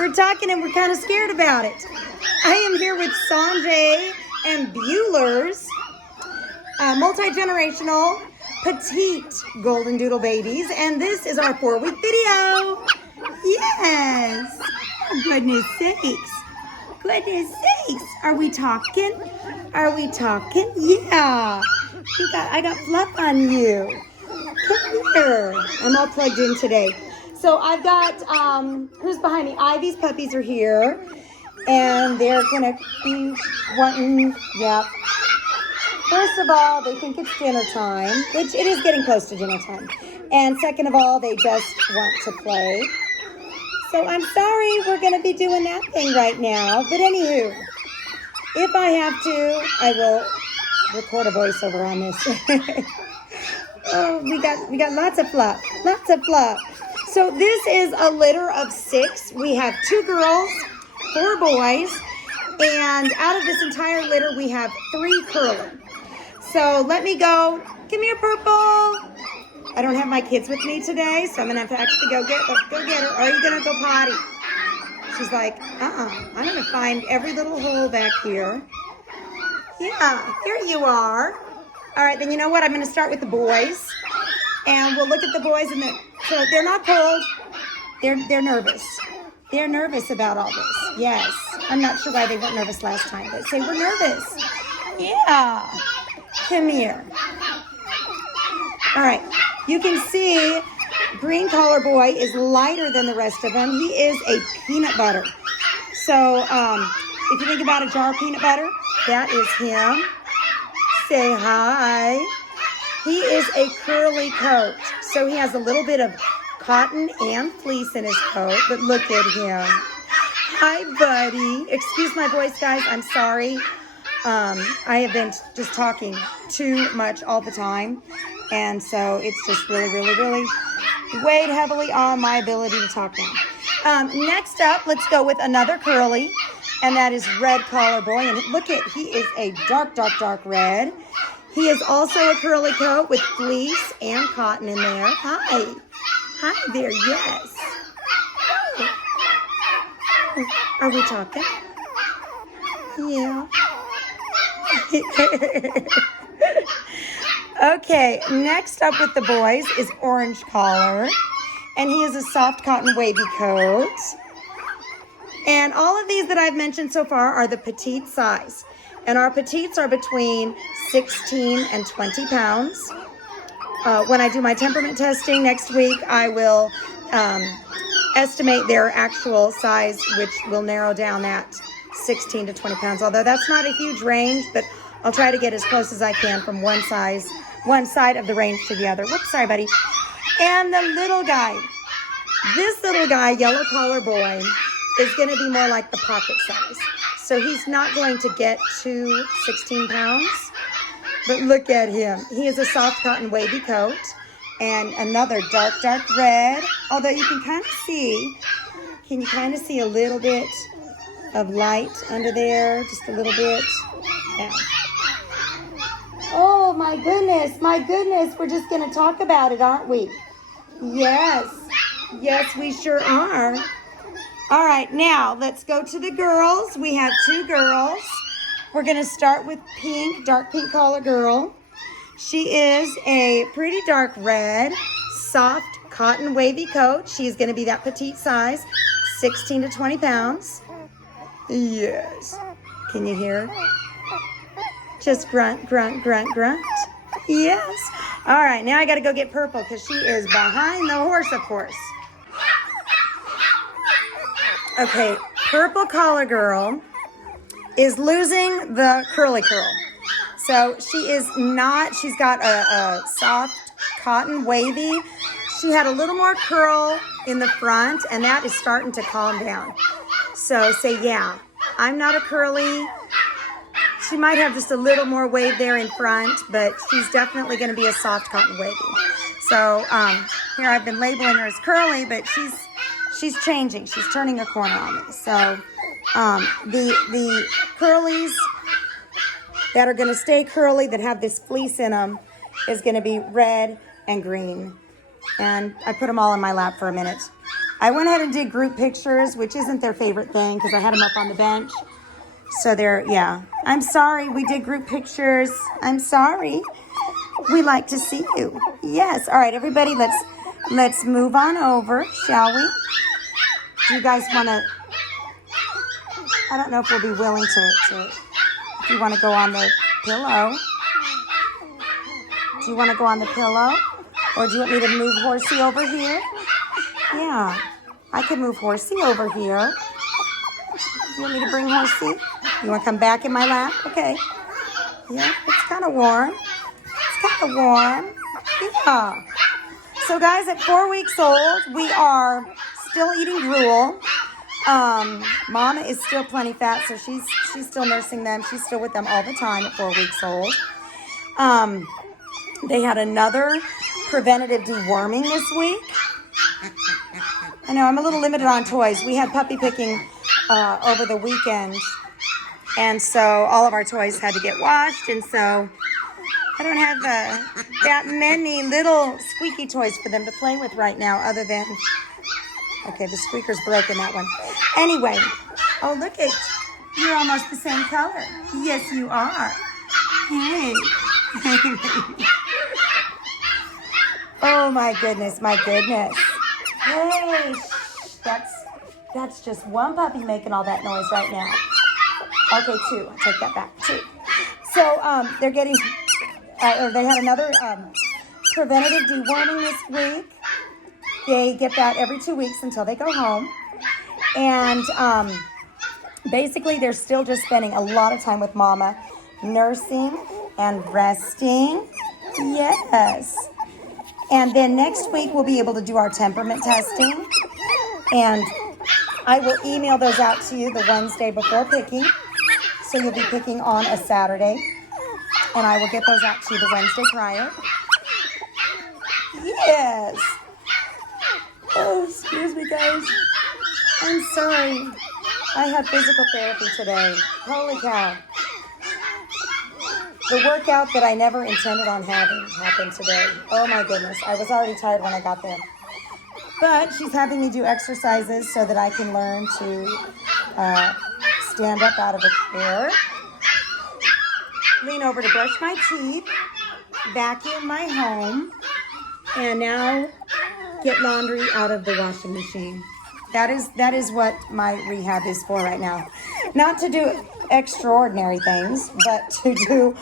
We're talking and we're kind of scared about it. I am here with Sanjay and Bueller's multi-generational Petite Goldendoodle babies, and this is our 4-week video. Yes. Oh, goodness sakes. Goodness sakes. Are we talking? Are we talking? Yeah. I got fluff on you. Come here. I'm all plugged in today. So I've got, who's behind me? Ivy's puppies are here. And they're going to be wanting, yep. First of all, they think it's dinner time, which it is getting close to dinner time. And second of all, they just want to play. So I'm sorry we're going to be doing that thing right now. But anywho, if I have to, I will record a voiceover on this. Oh, we got lots of fluff. Lots of fluff. So this is a litter of 6. We have 2 girls, 4 boys, and out of this entire litter, we have 3 curly. So let me go. Come here, Purple. I don't have my kids with me today, so I'm gonna have to actually go get her. Or are you gonna go potty? She's like, I'm gonna find every little hole back here. Yeah, here you are. All right, then you know what? I'm gonna start with the boys, and we'll look at the boys so they're not cold. They're nervous. They're nervous about all this. Yes. I'm not sure why they weren't nervous last time, but say we're nervous. Yeah. Come here. All right. You can see green collar boy is lighter than the rest of them. He is a peanut butter. So if you think about a jar of peanut butter, that is him. Say hi. He is a curly coat. So he has a little bit of cotton and fleece in his coat, but look at him. Hi, buddy. Excuse my voice, guys. I'm sorry. I have been just talking too much all the time, and so it's just really weighed heavily on my ability to talk now. Next up, let's go with another curly, and that is red collar boy. And look at, he is a dark red. He is also a curly coat with fleece and cotton in there. Hi. Hi there, yes. Are we talking? Yeah. Okay, next up with the boys is orange collar. And he is a soft cotton wavy coat. And all of these that I've mentioned so far are the petite size. And our petites are between 16 and 20 pounds. When I do my temperament testing next week, I will estimate their actual size, which will narrow down that 16 to 20 pounds. Although that's not a huge range, but I'll try to get as close as I can from one side of the range to the other. Whoops, sorry, buddy. And the little guy. This little guy, yellow collar boy, is going to be more like the pocket size. So he's not going to get to 16 pounds. But look at him. He is a soft cotton wavy coat and another dark red. Although you can kind of see, can you kind of see a little bit of light under there? Just a little bit. Yeah. Oh my goodness. We're just going to talk about it, aren't we? Yes. Yes, we sure are. All right, now let's go to the girls. We have 2 girls. We're going to start with pink, dark pink collar girl. She is a pretty dark red, soft cotton wavy coat. She's going to be that petite size, 16 to 20 pounds. Yes. Can you hear her? Just grunt. Yes. All right, now I got to go get Purple because she is behind the horse, of course. Okay, purple collar girl is losing the curly curl. So she is not, she's got a soft cotton wavy. She had a little more curl in the front, and that is starting to calm down. So say, yeah, I'm not a curly. She might have just a little more wave there in front, but she's definitely going to be a soft cotton wavy. So here I've been labeling her as curly, but she's changing. She's turning a corner on me. So the curlies that are going to stay curly, that have this fleece in them, is going to be red and green. And I put them all in my lap for a minute. I went ahead and did group pictures, which isn't their favorite thing because I had them up on the bench. So yeah. I'm sorry we did group pictures. I'm sorry. We like to see you. Yes. All right, everybody, let's move on over, shall we? Do you guys want to, I don't know if we'll be willing to if you want to go on the pillow. Do you want to go on the pillow? Or do you want me to move Horsey over here? Yeah, I could move Horsey over here. You want me to bring Horsey? You want to come back in my lap? Okay. Yeah, it's kind of warm. It's kind of warm. Yeah. So guys, at 4 weeks old, we are still eating gruel. Mama is still plenty fat, so she's still nursing them. She's still with them all the time at 4 weeks old. They had another preventative deworming this week. I know, I'm a little limited on toys. We had puppy picking over the weekend, and so all of our toys had to get washed, and so I don't have that many little squeaky toys for them to play with right now other than, okay, the squeaker's broken, that one. Anyway, oh, look at, you're almost the same color. Yes, you are. Hey. Oh, my goodness, my goodness. Hey, that's just one puppy making all that noise right now. Okay, two. I take that back. Two. So they're getting, they had another preventative deworming this week. They get that every 2 weeks until they go home. And basically, they're still just spending a lot of time with Mama, nursing and resting. Yes. And then next week, we'll be able to do our temperament testing. And I will email those out to you the Wednesday before picking. So you'll be picking on a Saturday. And I will get those out to you the Wednesday prior. Yes. Oh, excuse me, guys. I'm sorry. I had physical therapy today. Holy cow. The workout that I never intended on having happened today. Oh my goodness. I was already tired when I got there. But she's having me do exercises so that I can learn to stand up out of a chair, lean over to brush my teeth, vacuum my home, and now get laundry out of the washing machine. That is what my rehab is for right now. Not to do extraordinary things, but to do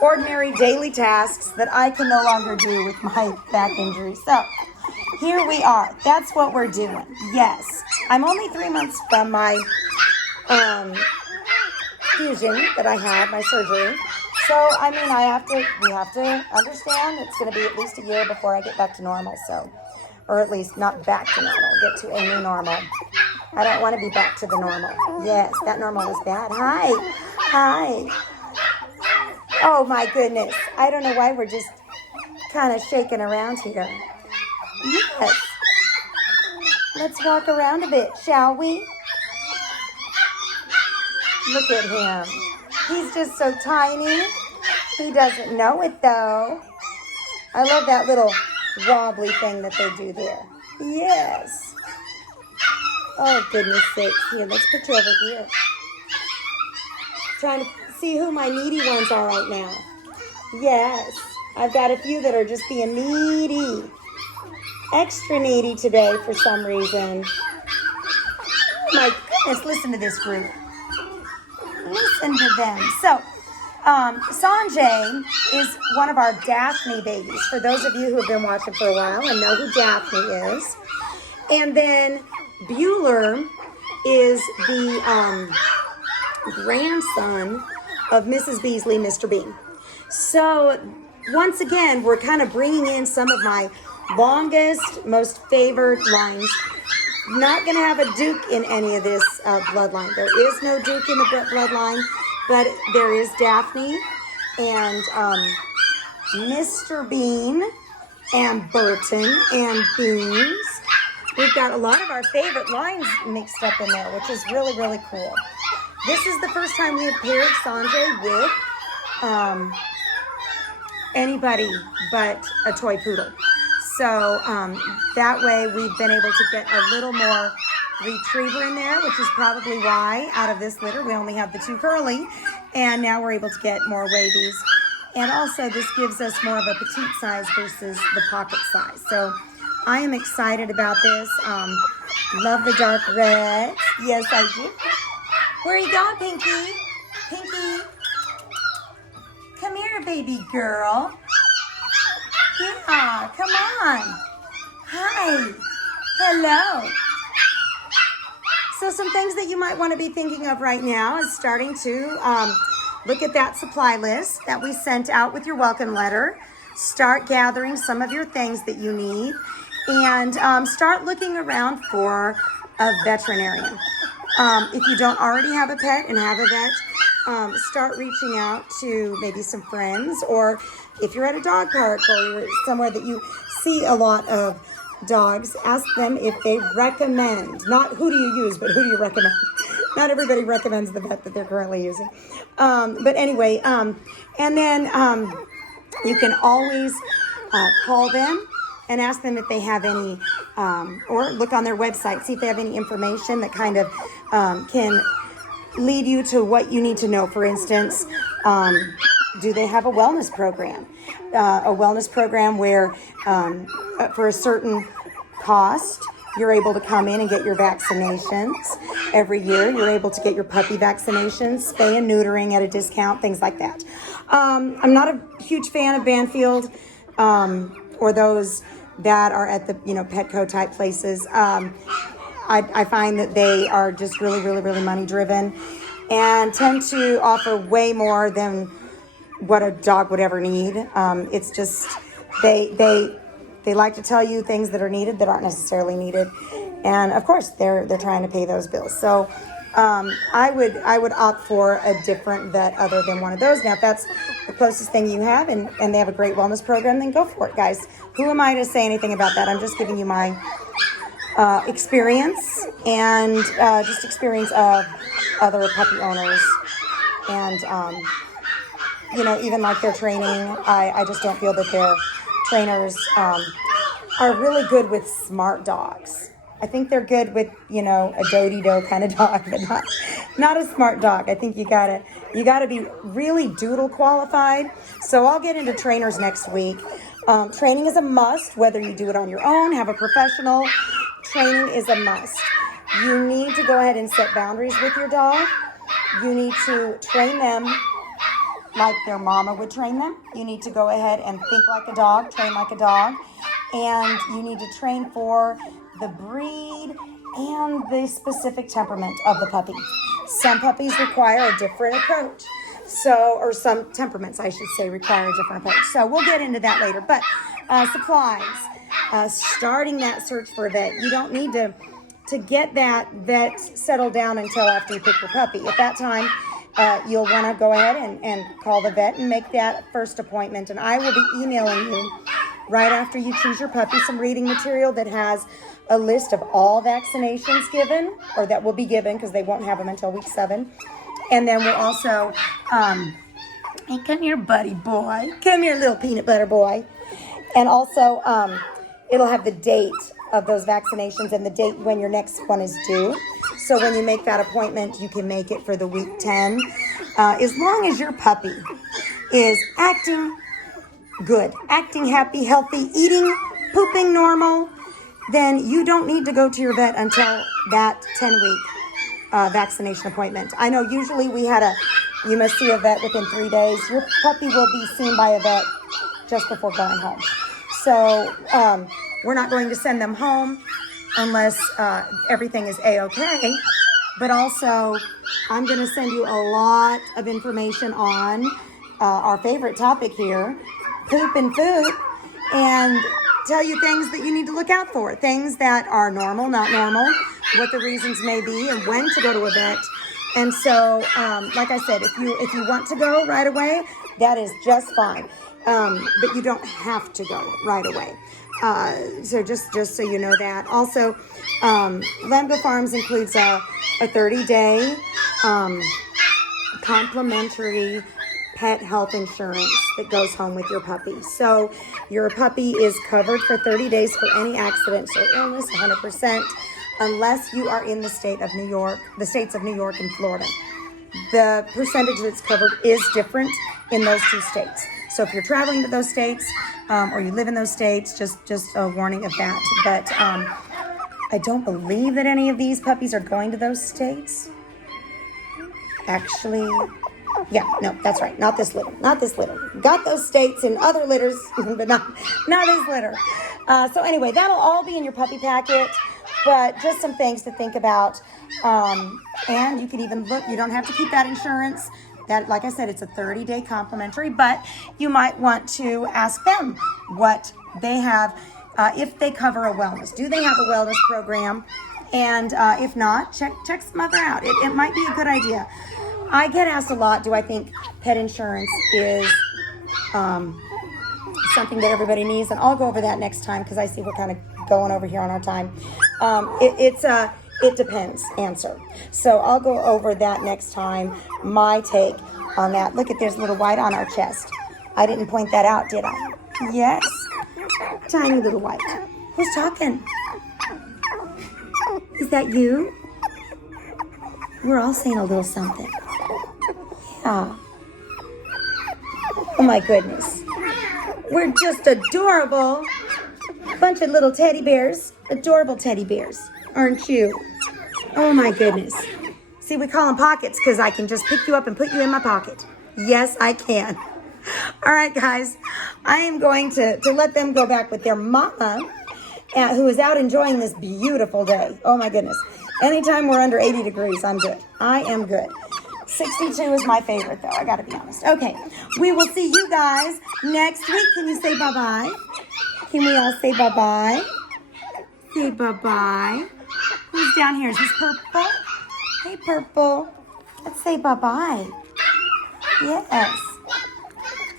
ordinary daily tasks that I can no longer do with my back injury. So here we are. That's what we're doing. Yes. I'm only 3 months from my fusion that I had, my surgery. So, I mean, we have to understand it's going to be at least a year before I get back to normal. So, or at least not back to normal, get to a new normal. I don't want to be back to the normal. Yes, that normal was bad. Hi. Oh my goodness. I don't know why we're just kind of shaking around here. Yes. Let's walk around a bit, shall we? Look at him. He's just so tiny. He doesn't know it though. I love that little wobbly thing that they do there. Yes. Oh, goodness sakes. Here, let's put you over here. Trying to see who my needy ones are right now. Yes. I've got a few that are just being needy. Extra needy today for some reason. Oh, my goodness. Listen to this group. Listen to them. So, Sanjay is one of our Daphne babies. For those of you who have been watching for a while and know who Daphne is. And then Bueller is the grandson of Mrs. Beasley, Mr. Bean. So once again, we're kind of bringing in some of my longest, most favored lines. Not going to have a Duke in any of this bloodline. There is no Duke in the bloodline, but there is Daphne and Mr. Bean and Burton and Beans. We've got a lot of our favorite lines mixed up in there, which is really, really cool. This is the first time we have paired Sanjay with anybody but a toy poodle. So that way we've been able to get a little more retriever in there, which is probably why out of this litter we only have the 2 curly, and now we're able to get more wavies. And also this gives us more of a petite size versus the pocket size. So I am excited about this. Love the dark red. Yes, I do. Where are you going, Pinky? Pinky. Come here, baby girl. Yeah, come on. Hi. Hello. So some things that you might want to be thinking of right now is starting to look at that supply list that we sent out with your welcome letter. Start gathering some of your things that you need, and start looking around for a veterinarian. If you don't already have a pet and have a vet, start reaching out to maybe some friends, or if you're at a dog park or you're somewhere that you see a lot of dogs, ask them if they recommend, not who do you use, but who do you recommend. Not everybody recommends the vet that they're currently using. But anyway, and then you can always call them and ask them if they have any, or look on their website, see if they have any information that kind of can lead you to what you need to know. For instance, do they have a wellness program? A wellness program where for a certain cost, you're able to come in and get your vaccinations every year. You're able to get your puppy vaccinations, spay and neutering at a discount, things like that. I'm not a huge fan of Banfield or those that are at the Petco type places. I find that they are just really money driven and tend to offer way more than what a dog would ever need. It's just they like to tell you things that are needed that aren't necessarily needed, and of course they're trying to pay those bills. So I would opt for a different vet other than one of those. Now if that's the closest thing you have and they have a great wellness program, then go for it, guys. Who am I to say anything about that? I'm just giving you my experience and just experience of other puppy owners, and even like their training. I just don't feel that their trainers are really good with smart dogs. I think they're good with, a do-de-do kind of dog, but not a smart dog. I think you gotta be really doodle qualified. So I'll get into trainers next week. Training is a must, whether you do it on your own, have a professional. Training is a must. You need to go ahead and set boundaries with your dog. You need to train them like their mama would train them. You need to go ahead and think like a dog, train like a dog, and you need to train for the breed and the specific temperament of the puppy. Some puppies require a different approach. Or some temperaments, I should say, require a different approach. So we'll get into that later. But supplies, starting that search for a vet. You don't need to get that vet settled down until after you pick your puppy. At that time, you'll want to go ahead and call the vet and make that first appointment. And I will be emailing you right after you choose your puppy some reading material that has a list of all vaccinations given, or that will be given because they won't have them until week 7. And then we'll also, hey, come here, buddy boy. Come here, little peanut butter boy. And also, it'll have the date of those vaccinations and the date when your next one is due. So when you make that appointment, you can make it for the week 10. As long as your puppy is acting good, acting happy, healthy, eating, pooping normal, then you don't need to go to your vet until that 10-week vaccination appointment. I know usually you must see a vet within 3 days. Your puppy will be seen by a vet just before going home. So we're not going to send them home unless everything is A-okay. But also, I'm going to send you a lot of information on our favorite topic here, poop and food, and tell you things that you need to look out for, things that are normal, not normal, what the reasons may be, and when to go to a vet. And so, like I said, if you want to go right away, that is just fine. But you don't have to go right away. So just so you know that. Also, Lamgo Farms includes a 30-day complimentary pet health insurance that goes home with your puppy. So your puppy is covered for 30 days for any accidents or illness, 100%, unless you are in the state of New York, the states of New York and Florida. The percentage that's covered is different in those two states. So if you're traveling to those states or you live in those states, just a warning of that. But I don't believe that any of these puppies are going to those states. Actually, yeah, no, that's right. Not this litter. Not this litter. Got those states in other litters, but not this litter. So anyway, that'll all be in your puppy packet. But just some things to think about. And you can even look. You don't have to keep that insurance. That, like I said, it's a 30-day complimentary. But you might want to ask them what they have, if they cover a wellness. Do they have a wellness program? And if not, check some other out. It might be a good idea. I get asked a lot, do I think pet insurance is something that everybody needs? And I'll go over that next time because I see we're kind of going over here on our time. It depends answer. So I'll go over that next time, my take on that. Look at, there's a little white on our chest. I didn't point that out, did I? Yes. Tiny little white. Who's talking? Is that you? We're all saying a little something. Yeah. Oh my goodness. We're just adorable. Bunch of little teddy bears. Adorable teddy bears. Aren't you? Oh my goodness. See, we call them pockets because I can just pick you up and put you in my pocket. Yes, I can. All right, guys. I am going to let them go back with their mama, who is out enjoying this beautiful day. Oh my goodness. Anytime we're under 80 degrees, I'm good. I am good. 62 is my favorite, though. I got to be honest. Okay. We will see you guys next week. Can you say bye-bye? Can we all say bye-bye? Say bye-bye. Who's down here? Is this Purple? Hey, Purple. Let's say bye-bye. Yes.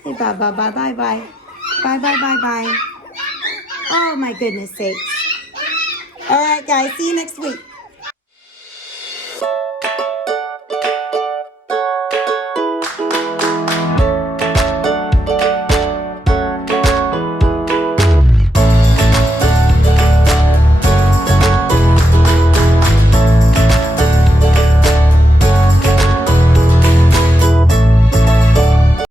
Say bye-bye, bye-bye-bye. Bye-bye-bye-bye. Oh, my goodness sakes. All right, guys. See you next week.